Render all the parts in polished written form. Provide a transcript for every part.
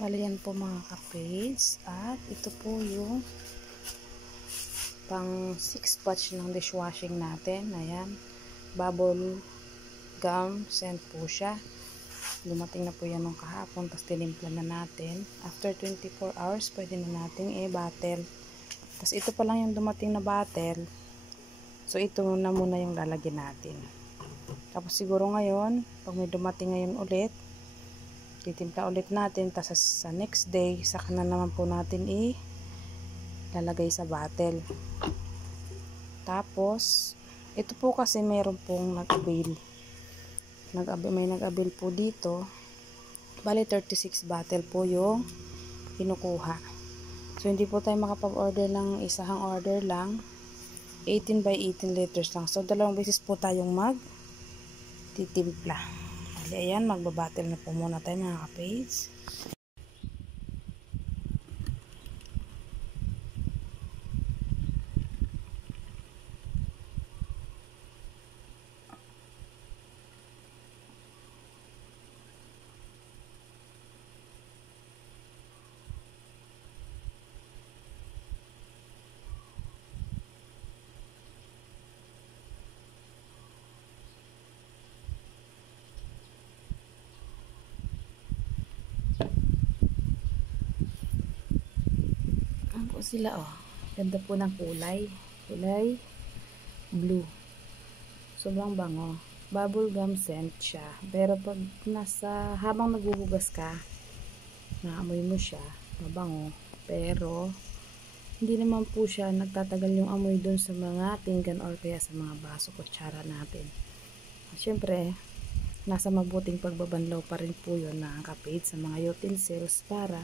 Bali yan po mga ka-page. At ito po yung pang 6 batch ng dishwashing natin. Ayan. Bubble gum scent po siya. Lumating na po yan nung kahapon. Tapos tinimpla na natin. After 24 hours, pwede na natin i-bottle. Tapos ito pa lang yung dumating na bottle. So ito na muna yung lalagyan natin. Tapos siguro ngayon, pag may dumating ngayon ulit, titimpla ulit natin. Tapos sa next day, saka na naman po natin lalagay sa bottle. Tapos, ito po kasi meron pong nag-avail. May nag-avail po dito. Bali 36 bottle po yung kinukuha. So, hindi po tayo makapag-order ng isang order lang. 18 by 18 liters lang. So, dalawang beses po tayong mag-titimpla. Bali, ayan, magbabattle na po muna tayo mga ka-page. Po sila ganda po ng kulay blue, sobrang bango, bubble gum scent siya, pero pag habang naghuhugas ka, naamoy mo siya, mabango, pero hindi naman po siya nagtatagal yung amoy dun sa mga pinggan or kaya sa mga baso, kutsara natin. Syempre nasa mabuting pagbabanlaw pa rin po yun na kapit sa mga utensils para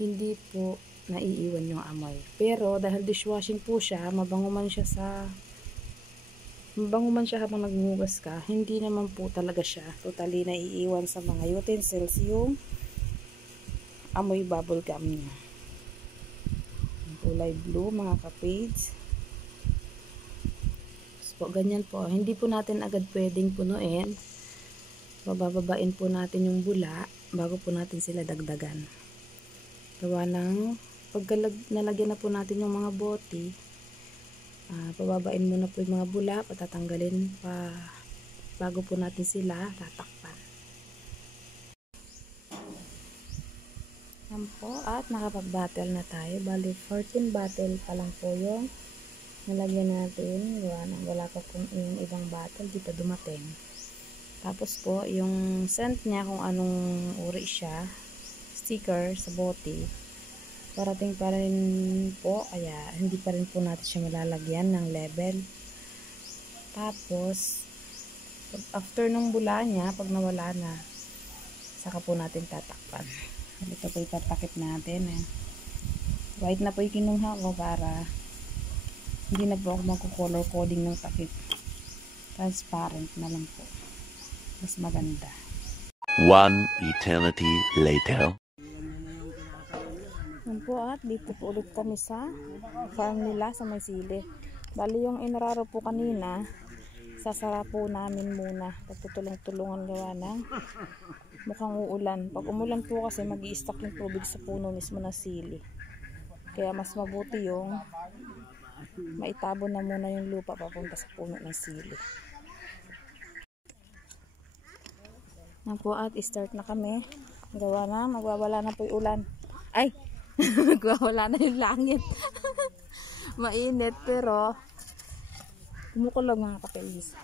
hindi po naiiwan yung amoy. Pero dahil dishwashing po siya, mabango man siya habang naghuhugas ka, hindi naman po talaga siya totally naiiwan sa mga utensils yung amoy bubble gum niya. Kulay blue mga ka-page. So, ganyan po. Hindi po natin agad pwedeng punuin. Bababain po natin yung bula bago po natin sila dagdagan. Gawa ng pag nalagyan na po natin yung mga bote, pababain muna po yung mga bula, patatanggalin pa bago po natin sila tatakpan. Yan po, at nakapag-bottle na tayo. Bali 14 bottle pa lang po yung nalagyan natin. Gawa ng wala pa kung yung ibang bottle, di pa dumating. Tapos po, yung scent niya kung anong uri siya, sticker sa bote, parating pa rin po, kaya hindi pa rin po natin siya malalagyan ng label. Tapos after nung bula niya, pag nawala na, saka po natin tatakpan. Ito po itatakip natin. White na po yung kinuha ko para hindi na po ako magko-color coding ng takip. Transparent na lang po, mas maganda. One eternity later. Yan po, at dito po ulit kami sa farm nila sa may sili. Bali yung inararo po kanina, sasara po namin muna. Pagtutulong-tulungan gawa ng mukhang uulan. Pag umulan po kasi mag-i-stack yung tubig sa puno mismo ng sili. Kaya mas mabuti yung maitabon na muna yung lupa papunta sa puno ng sili. Yan po, at start na kami. Gawa na, magwawala na po yung ulan. Ay! Magwawala na yung langit. Mainit pero kumukulog mga kapelis.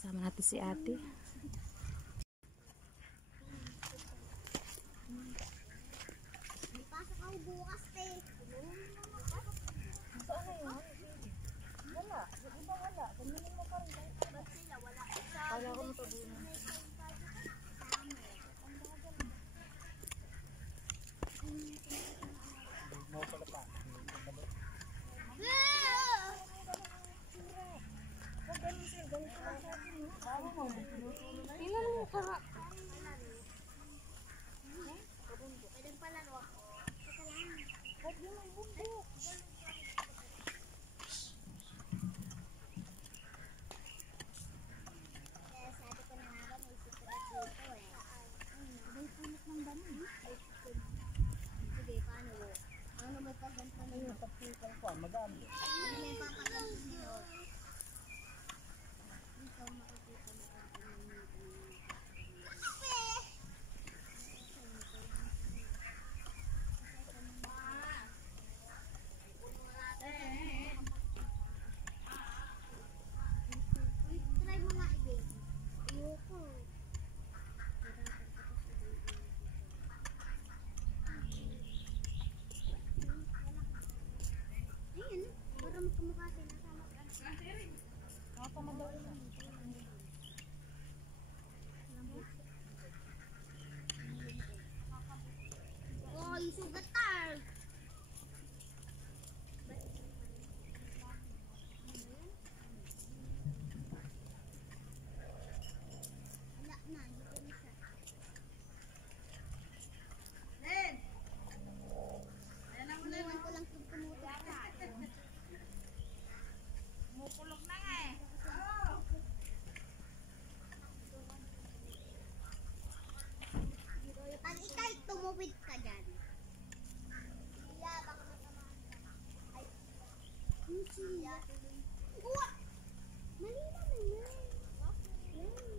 Kasama natin si ate. Pasok ako bukas, te. Yung iba wala. Ganyan mo pa rin. Kala ko matabunan. Mo pala pa. Ganun sir, ganun sila sa atin. Bawa mo. Tingnan mo ka. Pwede pala no ako. Huwag mo may bundok. Kaya sabi ko na nga ba may secret dito eh. May punot ng dami. Sige, paano? Ano may paganto na yun? Tapikal ko, madami. Ano may papaganto na yun? Ikaw makikita mo ang try mo nga i-bake. Ayoko. Ayun, para magkamukha sila sa mag-ano. Nakapamadali na. Oh, yung sugat tar! Wala na, hindi ko na siya. Iniwan ko lang kung tumutok ka. Mukulog na nga eh. Pag ikay tumuwid ka dyan. Iya, baka matamaan ka. Ay. Iya. Uwa! Mali na naman. Yan.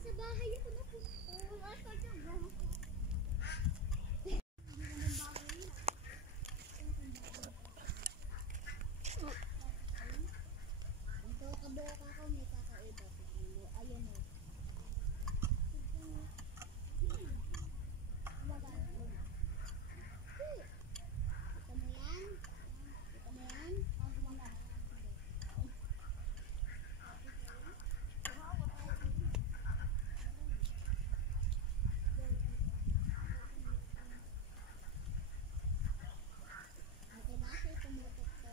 Sa bahay ako na po. Asa dyan. Ito kaboka ko may kakaiba. Ayan o. Kita mo yan? Kita mo yan? Ate na kasi tumutok ko.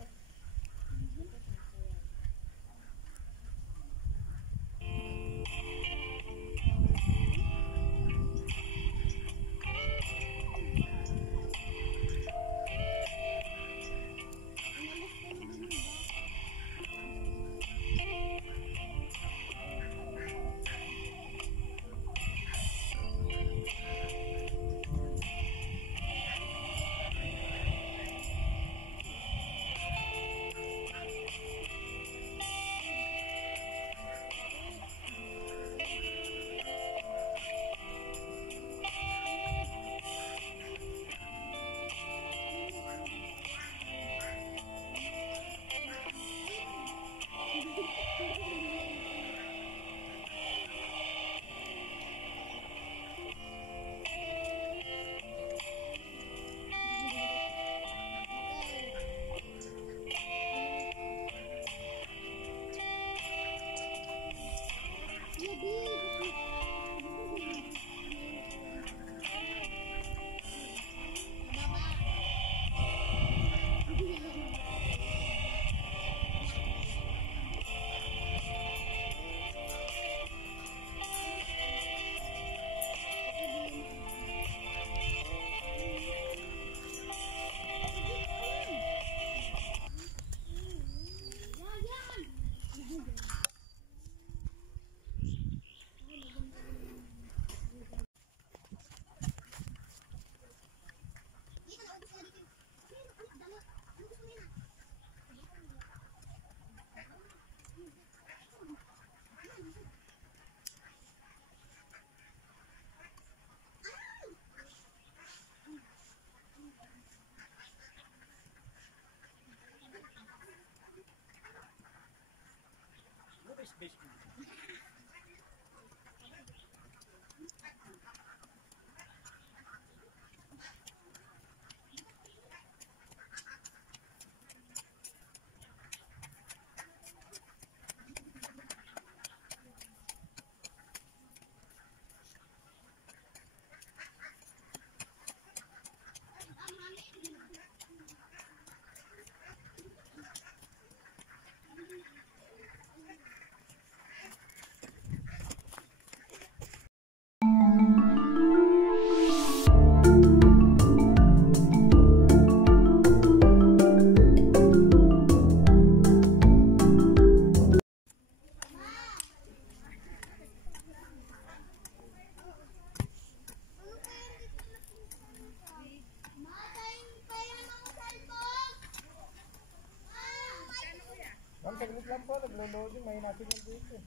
lang po, naglo-loading, may natin yung dito.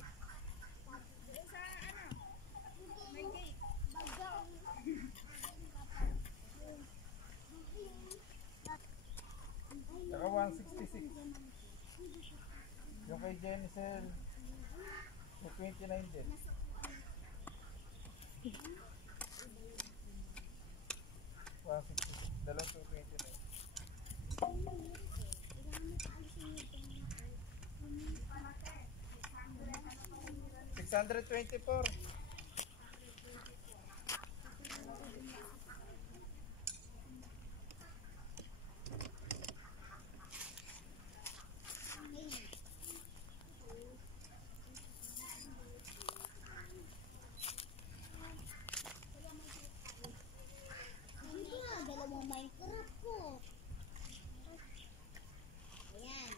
Saka 166. Yung kay Jenicel, may 29 din. 166, dalawang 229. 624. Dalawang Minecraft ko. Ayan.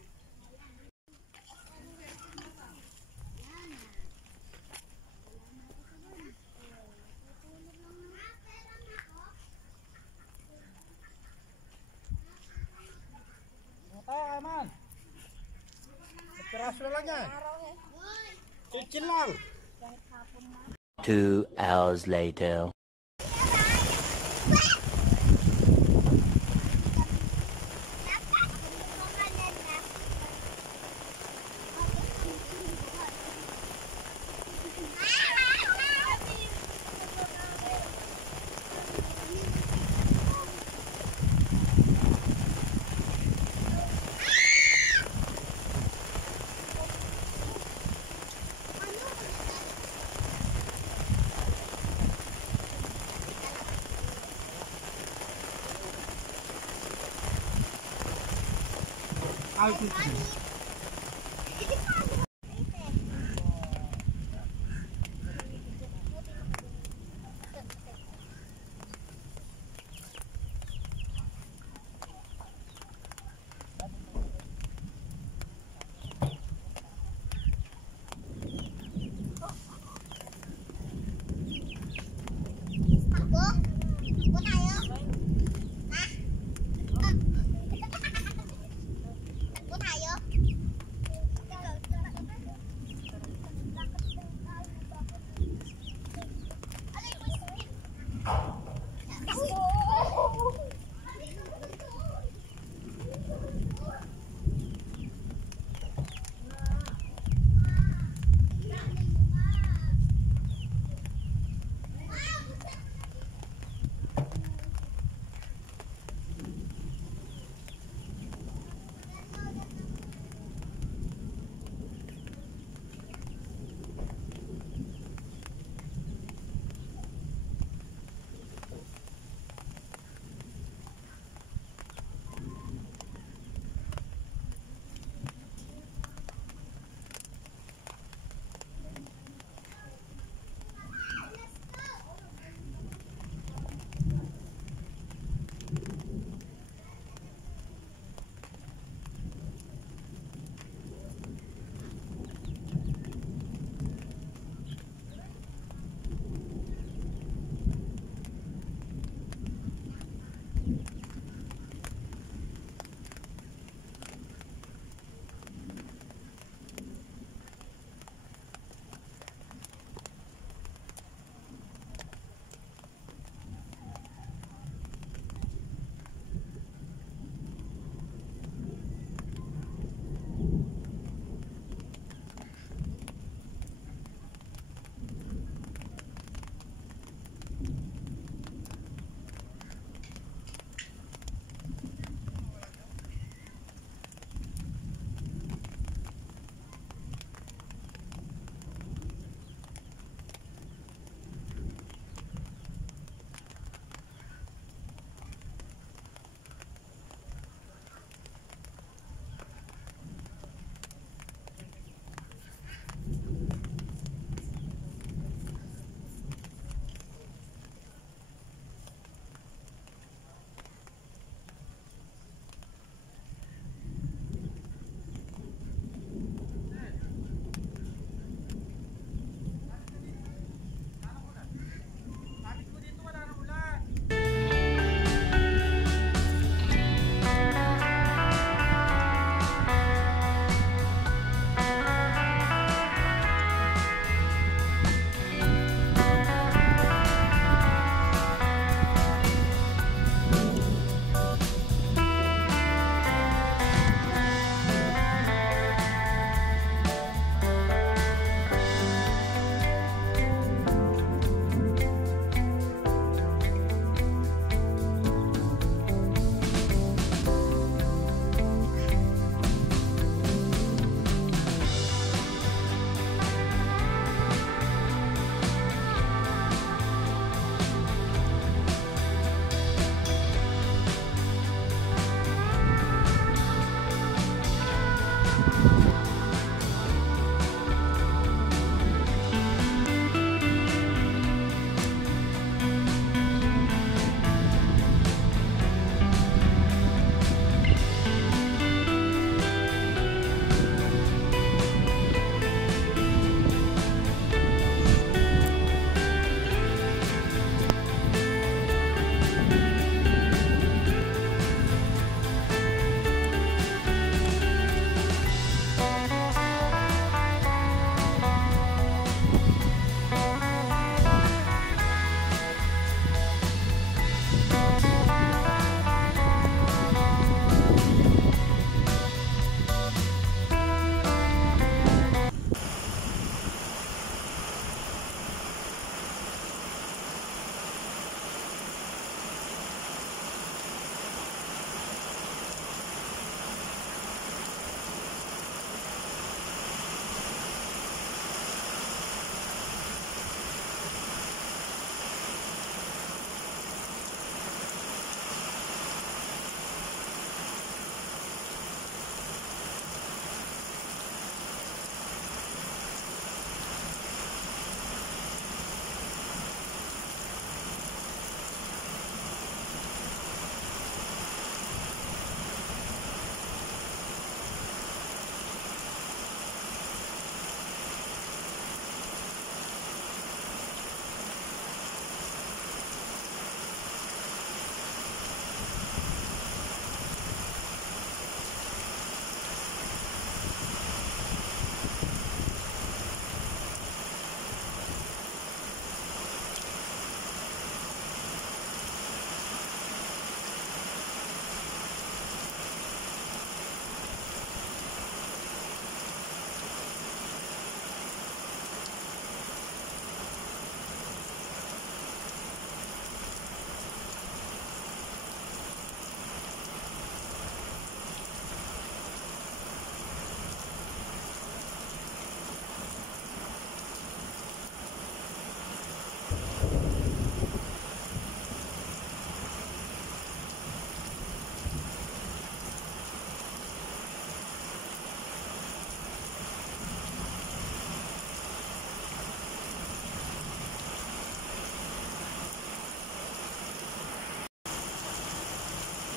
Tayo man. Piraso lang yan. Chill lang. 2 hours later. Takbo? Takbo tayo? Ha? Takbo tayo?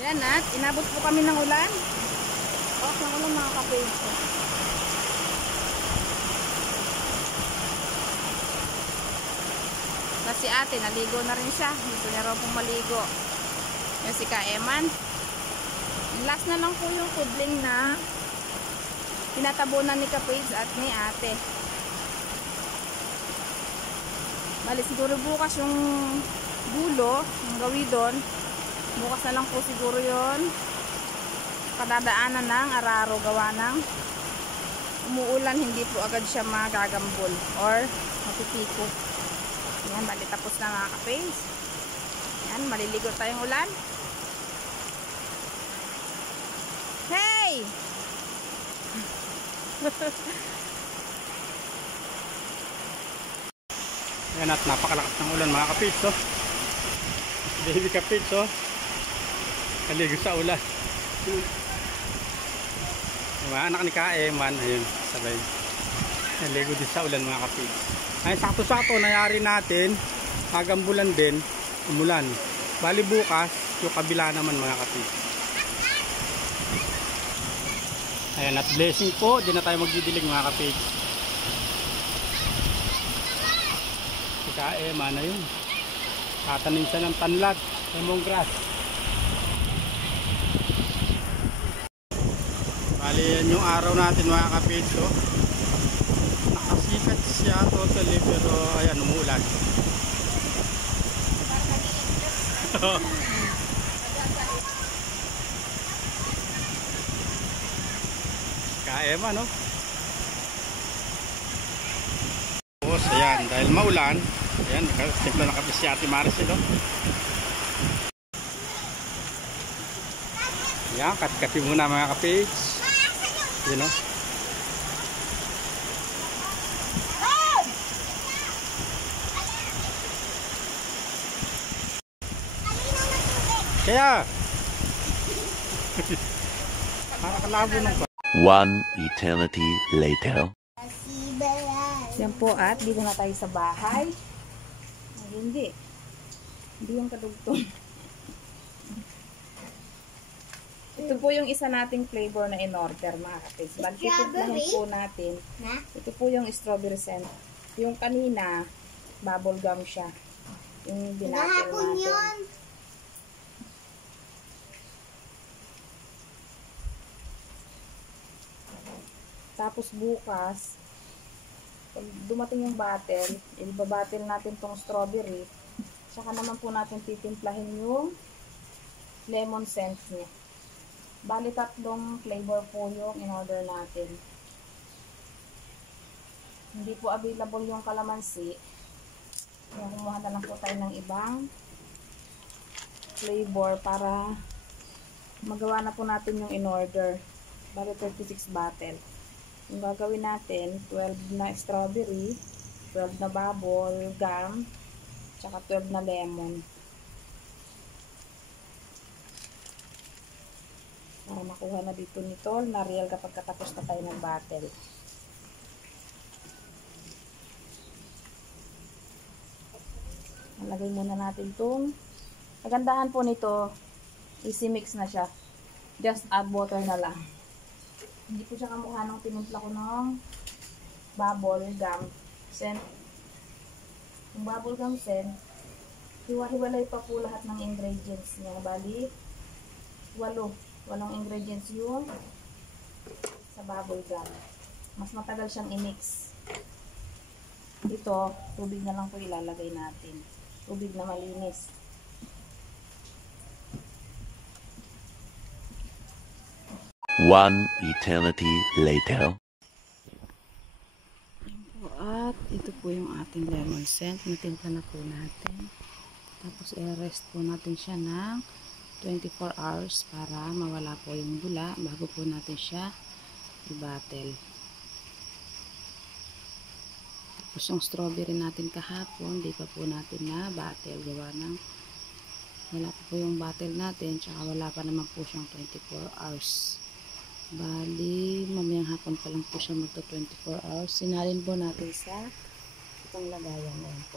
Yan at inabot po kami ng ulan. Ng ulan mga kapatid. Si ate, naligo na rin siya. Gusto niya raw pong maligo. Yung si Kaeman. Last na lang po yung kudling na tinatabunan ni Kapage at ni ate. Bali siguro bukas yung gulo, yung gawidon. Bukas na lang po siguro yon. Kadadaanan ng araro gawa ng umuulan, hindi po agad siya magagambol or mapipiko. Yan, bali tapos na mga kapage. Yan, maliligo tayong ulan. Hey! Yan at napakalakas ng ulan mga kapits, oh. Baby kapits, oh. Kaligo sa ulan. Diba, anak ni Kaeman, ayun, sabay. Kaligo din sa ulan mga kapits. Ay, sakto-sakto, nangyari natin, magambulan din, umulan. Bali bukas, yung kabila naman mga kapits. Ayan, at blessing po, di na tayo magdidilig mga kapits. Si Kaeman na yun. Tatanim siya ng tanlag, lemongrass. Bali yan yung araw natin mga kapits, oh. Nakasikat siya totally pero ayan, umuulan. Kaema, no? Tapos ayan, dahil maulan, ayan, simpla nakapis si Ate Maricel, no? Ayan, kat-kati muna mga kapits. Yun, no? Kaya para kalabo ng One eternity later. Yan po at dito na tayo sa bahay. Ay, hindi yung kadugtong. Ito po yung isa nating flavor na in-order mga kapis. Bagtitignan po natin. Ito po yung strawberry scent. Yung kanina, bubble gum siya. Yung binatil natin. Tapos bukas, pag dumating yung bottle, ibabattle natin tong strawberry. Saka naman po natin titimplahin yung lemon scent niya. Bali tatlong flavor po yung in-order natin. Hindi po available yung calamansi. Kaya kumuha na lang po tayo ng ibang flavor para magawa na po natin yung in-order. Bali 36 bottle. Yung gagawin natin, 12 na strawberry, 12 na bubble gum, tsaka 12 na lemon. Para makuha na dito nito, na real kapag katapos na tayo ng bottle. Nalagay muna natin itong. Kagandahan po nito, easy mix na siya. Just add water na lang. Hindi po siya kamukha nung tinimpla ko ng bubble gum scent. Yung bubble gum scent, hiwa-hiwalay pa po lahat ng ingredients niya. Bali, 8 ingredients yung sa bubble gum. Mas matagal siyang i-mix. Ito, tubig na lang po ilalagay natin. Tubig na malinis. One eternity later. At ito po yung ating lemon scent. Natimpla na po natin. Tapos i-rest po natin siya ng 24 hours para mawala po yung bula bago po natin siya i-bottle. Tapos yung strawberry natin kahapon, di pa po natin na bottle. Gawa ng wala pa po yung bottle natin, tsaka wala pa naman po siyang 24 hours. Bali, mamayang hapon pa lang po siya magto 24 hours. Sinalin po natin sa itong lagayan. Ayan po.